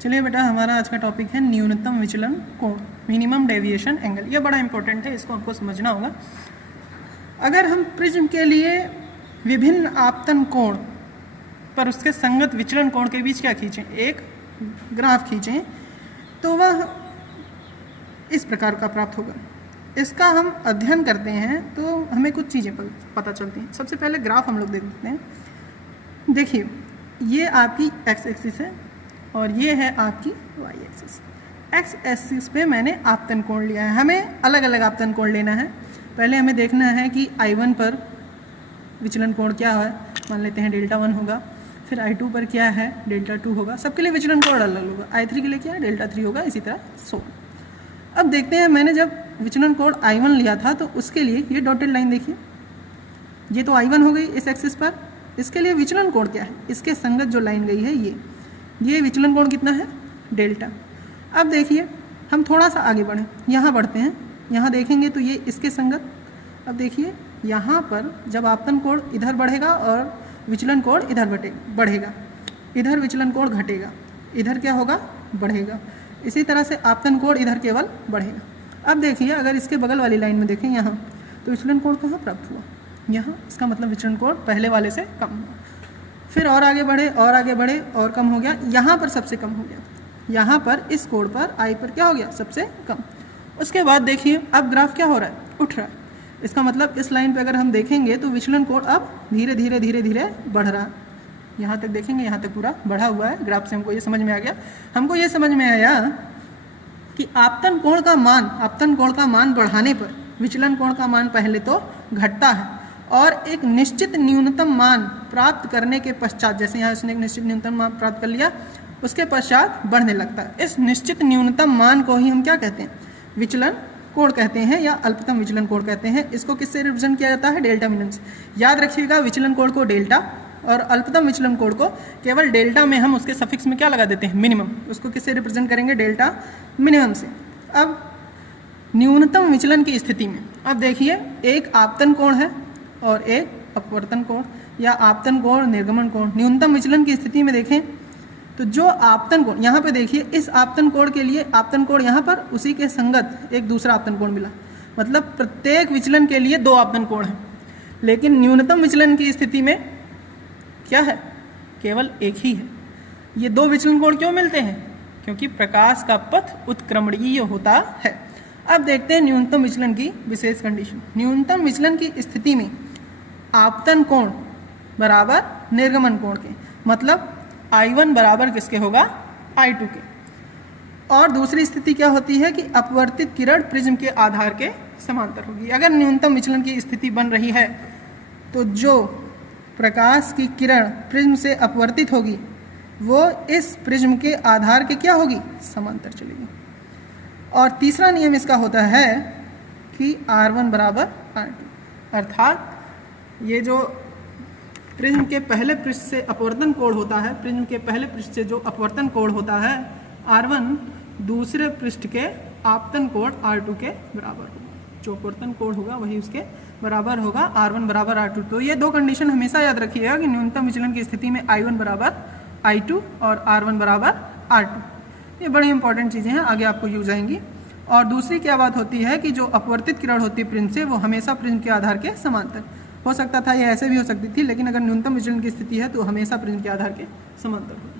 चलिए बेटा, हमारा आज का टॉपिक है न्यूनतम विचलन कोण, मिनिमम डेविएशन एंगल। ये बड़ा इंपॉर्टेंट है, इसको आपको समझना होगा। अगर हम प्रिज्म के लिए विभिन्न आपतन कोण पर उसके संगत विचलन कोण के बीच क्या खींचें, एक ग्राफ खींचें, तो वह इस प्रकार का प्राप्त होगा। इसका हम अध्ययन करते हैं तो हमें कुछ चीज़ें पता चलती हैं। सबसे पहले ग्राफ हम लोग देख लेते हैं। देखिए, ये आपकी एक्स एक्सिस है और ये है आपकी वाई एक्सिस। एक्स एक्सिस पे मैंने आपतन कोण लिया है। हमें अलग अलग आपतन कोण लेना है। पहले हमें देखना है कि I1 पर विचलन कोण क्या है, मान लेते हैं डेल्टा 1 होगा। फिर I2 पर क्या है, डेल्टा 2 होगा। सबके लिए विचलन कोण अलग होगा। I3 के लिए क्या है, डेल्टा 3 होगा, इसी तरह सो। अब देखते हैं, मैंने जब विचलन कोण I1 लिया था तो उसके लिए ये डॉटेड लाइन देखिए, ये तो I1 हो गई इस एक्सिस पर। इसके लिए विचलन कोण क्या है, इसके संगत जो लाइन गई है ये विचलन कोण कितना है, डेल्टा। अब देखिए, हम थोड़ा सा आगे बढ़ें, यहाँ बढ़ते हैं, यहाँ देखेंगे तो ये इसके संगत। अब देखिए, यहाँ पर जब आपतन कोण इधर बढ़ेगा और विचलन कोण इधर बढ़ेगा, इधर विचलन कोण घटेगा, इधर क्या होगा, बढ़ेगा। इसी तरह से आपतन कोण इधर केवल बढ़ेगा। अब देखिए, अगर इसके बगल वाली लाइन में देखें यहाँ, तो विचलन कोण कहाँ प्राप्त हुआ, यहाँ। इसका मतलब विचलन कोण पहले वाले से कम हुआ। फिर और आगे बढ़े और आगे बढ़े और कम हो गया, यहाँ पर सबसे कम हो गया। यहाँ पर इस कोण पर I पर क्या हो गया, सबसे कम। उसके बाद देखिए, अब ग्राफ क्या हो रहा है, उठ रहा है। इसका मतलब इस लाइन पे अगर हम देखेंगे तो विचलन कोण अब धीरे धीरे धीरे धीरे बढ़ रहा है। यहाँ तक देखेंगे, यहाँ तक पूरा बढ़ा हुआ है। ग्राफ से हमको ये समझ में आ गया, हमको ये समझ में आया कि आपतन कोण का मान बढ़ाने पर विचलन कोण का मान पहले तो घटता है और एक निश्चित न्यूनतम मान प्राप्त करने के पश्चात, जैसे यहाँ उसने एक निश्चित न्यूनतम मान प्राप्त कर लिया, उसके पश्चात बढ़ने लगता है। इस निश्चित न्यूनतम मान को ही हम क्या कहते हैं, विचलन कोण कहते हैं या अल्पतम विचलन कोण कहते हैं। इसको किससे रिप्रेजेंट किया जाता है, डेल्टा मिनिमम से। याद रखिएगा, विचलन कोण को डेल्टा और अल्पतम विचलन कोण को केवल डेल्टा में हम उसके सफिक्स में क्या लगा देते हैं, मिनिमम। उसको किससे रिप्रेजेंट करेंगे, डेल्टा मिनिमम से। अब न्यूनतम विचलन की स्थिति में अब देखिए, एक आपतन कोण है और एक अपवर्तन कोण या आपतन कोण निर्गमन कोण। न्यूनतम विचलन की स्थिति में देखें तो जो आपतन कोण, यहाँ पे देखिए, इस आपतन कोण के लिए आपतन कोण यहाँ पर उसी के संगत एक दूसरा आपतन कोण मिला। मतलब प्रत्येक विचलन के लिए दो आपतन कोण हैं। लेकिन न्यूनतम विचलन की स्थिति में क्या है, केवल एक ही है। ये दो विचलन कोण क्यों मिलते हैं, क्योंकि प्रकाश का पथ उत्क्रमणीय होता है। अब देखते हैं न्यूनतम विचलन की विशेष कंडीशन। न्यूनतम विचलन की स्थिति में आपतन कोण बराबर निर्गमन कोण के, मतलब I1 बराबर किसके होगा, I2 के। और दूसरी स्थिति क्या होती है कि अपवर्तित किरण प्रिज्म के आधार के समांतर होगी। अगर न्यूनतम विचलन की स्थिति बन रही है तो जो प्रकाश की किरण प्रिज्म से अपवर्तित होगी वो इस प्रिज्म के आधार के क्या होगी, समांतर चलेगी। और तीसरा नियम इसका होता है कि R1 बराबर R2, अर्थात ये जो प्रिज्म के पहले पृष्ठ से अपवर्तन कोण होता है, प्रिज्म के पहले पृष्ठ से जो अपवर्तन कोण होता है R1, दूसरे पृष्ठ के आपतन कोण R2 के बराबर होगा। जो अपवर्तन कोण होगा वही उसके बराबर होगा, R1 बराबर R2। तो ये दो कंडीशन हमेशा याद रखिएगा कि न्यूनतम विचलन की स्थिति में I1 बराबर I2 और R1 बराबर R2। ये बड़ी इंपॉर्टेंट चीज़ें हैं, आगे आपको यूज आएंगी। और दूसरी क्या बात होती है कि जो अपवर्तित किरण होती है प्रिज्म से, वो हमेशा प्रिज्म के आधार के समांतर हो सकता था, ये ऐसे भी हो सकती थी, लेकिन अगर न्यूनतम विचलन की स्थिति है तो हमेशा प्रिज्म के आधार के समांतर होगी।